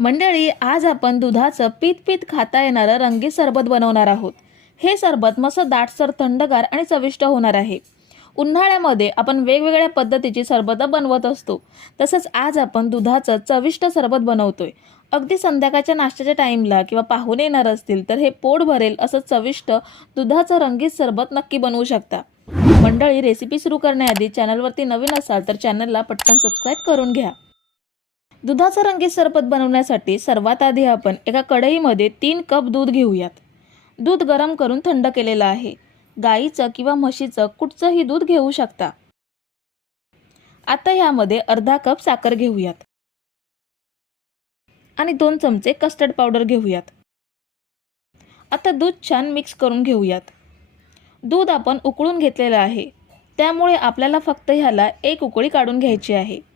मंडळी आज आपण दुधाचं पीत पीत खाता येणारं रंगीत सरबत बनवणार आहोत. हे सरबत मस्त दाटसर थंडगार आणि चविष्ट होणार आहे. उन्हाळ्यामध्ये आपण वेगवेगळ्या पद्धतीची सरबतं बनवत असतो. तसंच आज आपण दुधाचं चविष्ट सरबत बनवतोय. अगदी संध्याकाळच्या नाश्त्याच्या टाईमला किंवा पाहुणे येणार असतील तर हे पोट भरेल असं चविष्ट दुधाचं रंगीत सरबत नक्की बनवू शकता. मंडळी रेसिपी सुरू करण्याआधी चॅनलवरती नवीन असाल तर चॅनलला पटकन सबस्क्राईब करून घ्या. दुधाचं रंगीत सरबत बनवण्यासाठी सर्वात आधी आपण एका कढईमध्ये तीन कप दूध घेऊयात. दूध गरम करून थंड केलेलं आहे. गाईचं किंवा म्हशीचं कुठचंही दूध घेऊ शकता. आता ह्यामध्ये अर्धा कप साखर घेऊयात. आणि दोन चमचे कस्टर्ड पावडर घेऊयात. आता दूध छान मिक्स करून घेऊयात. दूध आपण उकळून घेतलेलं आहे. त्यामुळे आपल्याला फक्त ह्याला एक उकळी काढून घ्यायची आहे.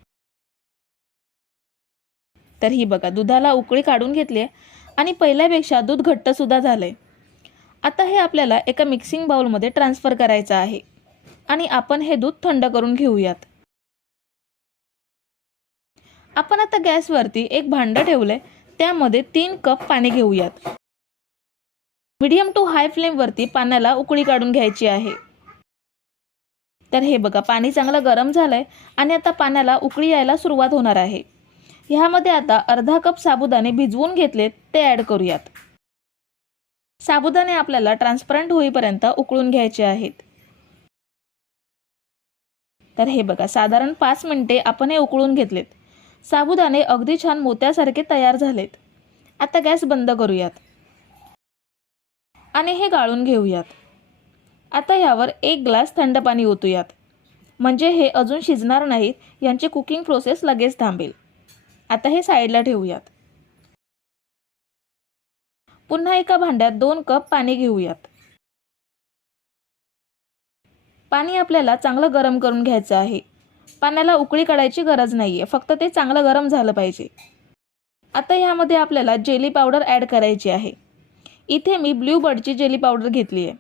तर ही बघा दुधाला उकळी काढून घेतली आहे आणि पहिल्यापेक्षा दूध घट्टसुद्धा झालं आहे आता हे आपल्याला एका मिक्सिंग बाउलमध्ये ट्रान्सफर करायचं आहे. आणि आपण हे दूध थंड करून घेऊयात. आपण आता गॅसवरती एक भांडं ठेवलं आहे त्यामध्ये तीन कप पाणी घेऊयात. मीडियम टू हाय फ्लेमवरती पाण्याला उकळी काढून घ्यायची आहे. तर हे बघा पाणी चांगलं गरम झालं आहे आणि आता पाण्याला उकळी यायला सुरुवात होणार आहे. ह्यामध्ये आता अर्धा कप साबुदाणे भिजवून घेतलेत ते ॲड करूयात. साबुदाणे आपल्याला ट्रान्सपरंट होईपर्यंत उकळून घ्यायचे आहेत. तर हे बघा साधारण पाच मिनिटे आपण हे उकळून घेतलेत. साबुदाणे अगदी छान मोत्यासारखे तयार झालेत. आता गॅस बंद करूयात. आणि हे गाळून घेऊयात. आता ह्यावर एक ग्लास थंड पाणी ओतूयात. म्हणजे हे अजून शिजणार नाहीत यांची कुकिंग प्रोसेस लगेच थांबेल. आता हे साईडला ठेवूयात. पुन्हा एका भांड्यात दोन कप पाणी घेऊयात. पाणी आपल्याला चांगलं गरम करून घ्यायचं आहे. पाण्याला उकळी काढायची गरज नाही आहे फक्त ते चांगलं गरम झालं पाहिजे. आता ह्यामध्ये आपल्याला जेली पावडर ॲड करायची आहे. इथे मी ब्ल्यू बर्डची जेली पावडर घेतली आहे.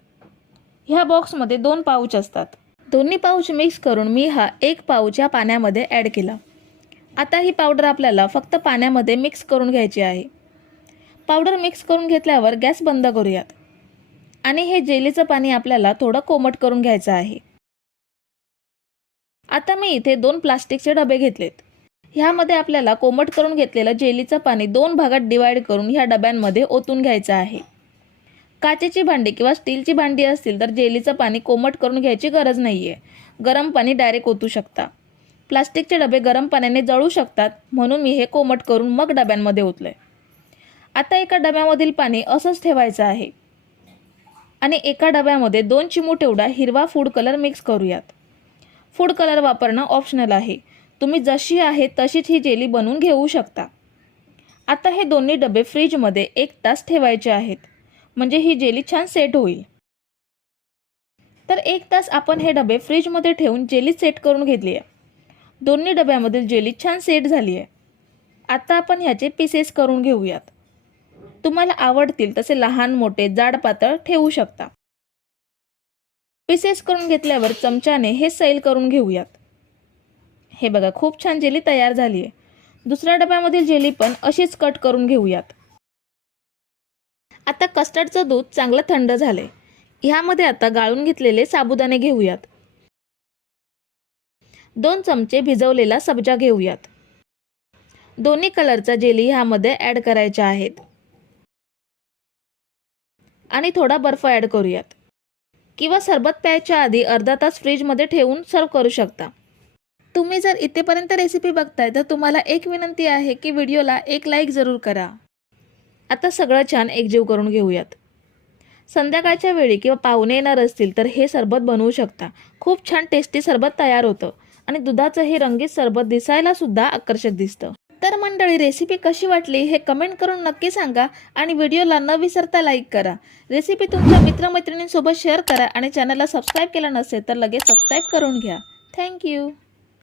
ह्या बॉक्समध्ये दोन पाऊच असतात. दोन्ही पाऊच मिक्स करून मी हा एक पाऊच या पाण्यामध्ये ॲड केला. आता ही पावडर आपल्याला फक्त पाण्यामध्ये मिक्स करून घ्यायची आहे. पावडर मिक्स करून घेतल्यावर गॅस बंद करूयात. आणि हे जेलीचं पाणी आपल्याला थोडं कोमट करून घ्यायचं आहे. आता मी इथे दोन प्लास्टिकचे डबे घेतलेत. ह्यामध्ये आपल्याला कोमट करून घेतलेलं जेलीचं पाणी दोन भागात डिवाइड करून ह्या डब्यांमध्ये ओतून घ्यायचं आहे. काचेची भांडी किंवा स्टीलची भांडी असतील तर जेलीचं पाणी कोमट करून घ्यायची गरज नाही आहे गरम पाणी डायरेक्ट ओतू शकता. प्लास्टिकचे डबे गरम पाण्याने जळू शकतात म्हणून मी हे कोमट करून मग डब्यांमध्ये ओतलं. आहे आता एका डब्यामधील पाणी असंच ठेवायचं आहे. आणि एका डब्यामध्ये दोन चिमूट एवढा हिरवा फूड कलर मिक्स करूयात. फूड कलर वापरणं ऑप्शनल आहे. तुम्ही जशी आहे तशीच ही जेली बनवून घेऊ शकता. आता हे दोन्ही डबे फ्रीजमध्ये एक तास ठेवायचे आहेत. म्हणजे ही जेली छान सेट होईल. तर एक तास आपण हे डबे फ्रीजमध्ये ठेवून जेली सेट करून घेतली आहे दोन्ही डब्यामधील जेली छान सेट झाली आहे आता आपण ह्याचे पीसेस करून घेऊयात. तुम्हाला आवडतील तसे लहान मोठे जाड पातळ ठेवू शकता. पीसेस करून घेतल्यावर चमच्याने हे सैल करून घेऊयात. हे बघा खूप छान जेली तयार झाली आहे दुसऱ्या डब्यामधील जेली पण अशीच कट करून घेऊयात. आता कस्टर्डचं दूध चांगलं थंड झालंय. ह्यामध्ये आता गाळून घेतलेले साबुदाणे घेऊयात. दोन चमचे भिजवलेला सब्जा घेऊयात. दोन्ही कलरचा जेली ह्यामध्ये ॲड करायच्या आहेत. आणि थोडा बर्फ ॲड करूयात. किंवा सरबत प्यायच्या आधी अर्धा तास फ्रीजमध्ये ठेवून सर्व करू शकता. तुम्ही जर इथेपर्यंत रेसिपी बघताय तर तुम्हाला एक विनंती आहे की व्हिडिओला एक लाईक जरूर करा. आता सगळं छान एकजीव करून घेऊयात. संध्याकाळच्या वेळी किंवा पाहुणे येणार असतील तर हे सरबत बनवू शकता. खूप छान टेस्टी सरबत तयार होतं. आणि दुधाचं हे रंगीत सरबत दिसायला सुद्धा आकर्षक दिसतं. तर मंडळी रेसिपी कशी वाटली हे कमेंट करून नक्की सांगा आणि व्हिडिओला न विसरता लाईक करा. रेसिपी तुमच्या मित्रमैत्रिणींसोबत शेअर करा आणि चॅनलला सबस्क्राईब केलं नसेल तर लगेच सबस्क्राईब करून घ्या. थँक्यू